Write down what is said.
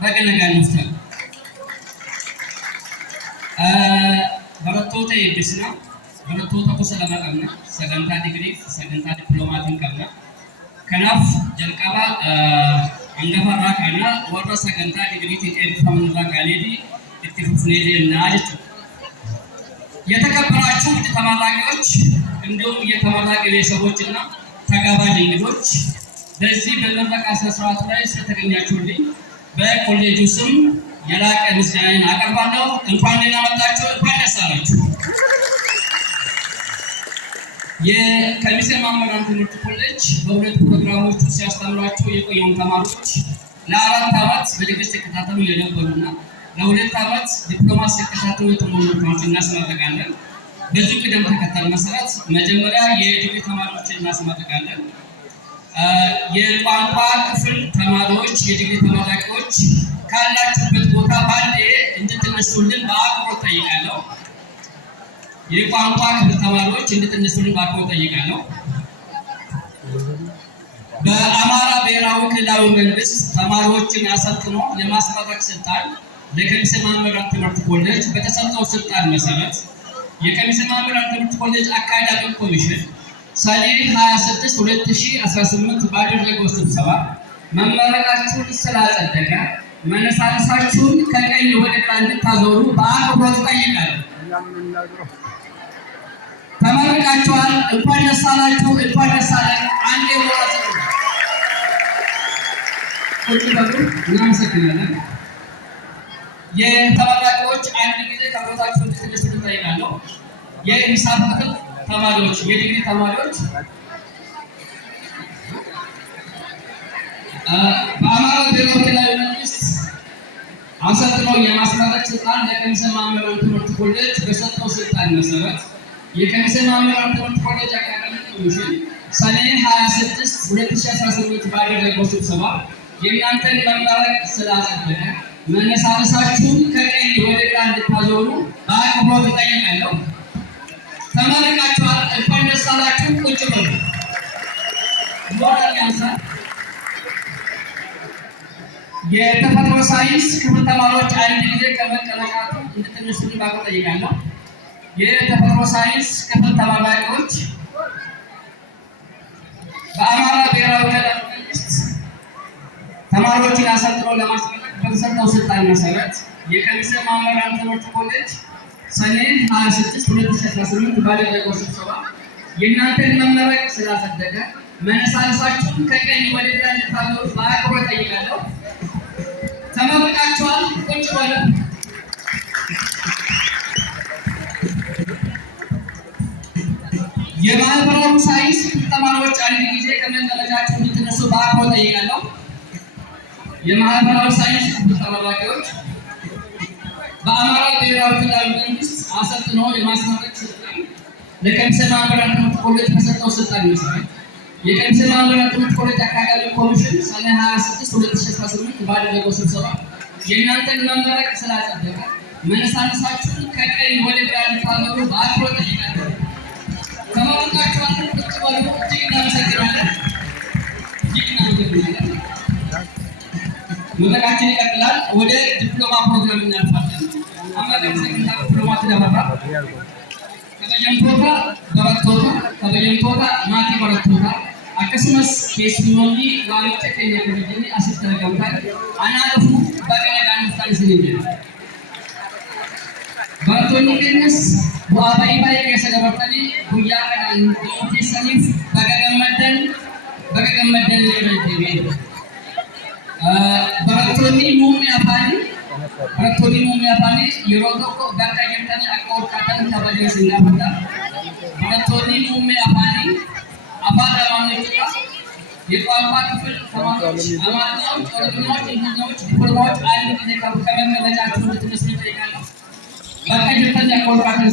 Baganagan nufta. Barattoota eebbisna. Barattoota gosa lama qabna. Sagantaa digrii, sagantaa dippiloomatiin qabna. Kanaaf jalqaba hangafarraa kana warra sagantaa digriitiin eebbifaman irraa kaanee itti fufnee deemnaa jechuudha. የተከበራችሁ ተመራቂዎች እንዲሁም የተመራቂ ቤተሰቦችና ተጋባዥ እንግዶች በዚህ በምረቃ ስነ ስርዓት ላይ ስለተገኛችሁልኝ በኮሌጁ ስም የላቀ ምስጋናን አቀርባለሁ። እንኳን ደህና መጣችሁ፣ እንኳን ደስ አላችሁ። የከሚሴ መምህራን ትምህርት ኮሌጅ በሁለት ፕሮግራሞች ሲያስተምሯቸው የቆየውን ተማሪዎች ለአራት ዓመት በዲግሪ ሲከታተሉ የነበሩና ለሁለት ዓመት ዲፕሎማሲ ሲከታተሉ የተመረቁትን እናስመርቃለን። በዚህ ቅደም ተከተል መሰረት መጀመሪያ የዲግሪ ተማሪዎችን እናስመርቃለን። የቋንቋ ክፍል ተማሪዎች የዲግሪ ተመራቂዎች ካላችሁበት ቦታ ባንዴ እንድትነሱልን በአክብሮት ጠይቃለሁ። የቋንቋ ክፍል ተማሪዎች እንድትነሱልን በአክብሮት ጠይቃለሁ። በአማራ ብሔራዊ ክልላዊ መንግስት ተማሪዎችን አሰልጥኖ የማስመረቅ ስልጣን ለከሚሴ መምህራን ትምህርት ኮሌጅ በተሰጠው ስልጣን መሰረት የከሚሴ መምህራን ትምህርት ኮሌጅ አካዳሚክ ኮሚሽን ሰኔ 26 2018 ባደረገው ስብሰባ መመረቃችሁን ስላጸደቀ መነሳሳችሁን ከቀኝ ወደ ግራ እንድታዞሩ በአክብሮት ጠይቃለሁ። ተመረቃችኋል። እንኳን ደስ አላችሁ፣ እንኳን ደስ አለን። አንዴ ወራስ ቁጭ በሉ። እናመሰግናለን። የተመራቂዎች አንድ ጊዜ ከቦታችሁ እንድትነሱ እጠይቃለሁ። የሂሳብ ክፍል ተማሪዎች፣ የዲግሪ ተማሪዎች በአማራ ብሔራዊ ክልላዊ መንግስት አሰልጥነው የማስመረቅ ስልጣን ለከሚሴ መምህራን ትምህርት ኮሌጅ በሰጠው ስልጣን መሰረት የከሚሴ መምህራን ትምህርት ኮሌጅ አካዳሚክ ኮሚሽን ሰኔ 26 2018 ባደረገው ስብሰባ የእናንተን መመረቅ ስላጸደቀ መነሳሳችሁን ከቀኝ ወደ ግራ እንድታዞሩ በአክብሮት እጠይቃለሁ። ተመረቃችኋል። እንኳን ደስ አላችሁ። ቁጭ በሉ። ሞራል ያንሳል። የተፈጥሮ ሳይንስ ክፍል ተማሪዎች አንድ ጊዜ ከመቀመጫችሁ እንድትነሱልን በአክብሮት እጠይቃለሁ። የተፈጥሮ ሳይንስ ክፍል ተመራቂዎች በአማራ ብሔራዊ ክልላዊ መንግስት ተማሪዎችን አሰልጥኖ ለማስመረቅ በተሰጠው ስልጣን መሰረት የከሚሴ መምህራን ትምህርት ኮሌጅ ሰኔ 26 2018 ባደረገው ስብሰባ የእናንተን መመረቅ ስላጸደቀ መነሳሳችሁን ከቀኝ ወደ ግራ እንድታዞሩ በአክብሮት እጠይቃለሁ። ተመርቃችኋል። ቁጭ በሉ። የማህበራዊ ሳይንስ ተማሪዎች አንድ ጊዜ ከመቀመጫችሁ እንድትነሱ በአክብሮት እጠይቃለሁ። የማህበራዊ ሳይንስ ተመራቂዎች በአማራ ብሔራዊ ክልላዊ መንግስት አሰልጥኖ የማስመረቅ ስልጣን ለከሚሴ መምህራን ትምህርት ኮሌጅ በሰጠው ስልጣን መሰረት የከሚሴ መምህራን ትምህርት ኮሌጅ አካዳሚክ ኮሚሽን ሰኔ 26 2018 ባደረገው ስብሰባ የእናንተን መመረቅ ስላጸደቀ መነሳሳችሁን ከቀኝ ወደ ግራ እንድታዞሩ በአክብሮት እጠይቃለሁ። ተመርቃችኋል። ቁጭ በሉ። እጅግ እናመሰግናለን። ምረቃችን ይቀጥላል። ወደ ዲፕሎማ ፕሮግራም እናልፋለን። አማራጭ ሰከንዳ ዲፕሎማ ተደረባ ከበየንቶታ በረቶታ ከበየንቶታ ማቲ በረቶታ አከስመስ ኬስሞኒ ዋንተ ከኛ ከበየኒ አስተረጋምታ አናለፉ በቀለዳን ታንስልኝ በረቶኒ ከነስ ዋባይ ባይ ከሰደበተኒ ጉያ ከዳን ዲሰኒፍ በገገመደን ለበደኝ barattoonni muummee afaanii yeroo tokko bakka jirtanii akka ulfaatan kabajaa isin gaafata. Barattoonni muummee afaanii afaan lamaan jechuudha. የቋንቋ ክፍል ተማሪዎች አማርኛዎች፣ ኦሮምኛዎች፣ እንግሊዝኛዎች፣ ዲፕሎማዎች አንድ ጊዜ ከመቀመጫችሁ እንድትነሱ እጠይቃለሁ። bakka jirtanii akka ulfaatan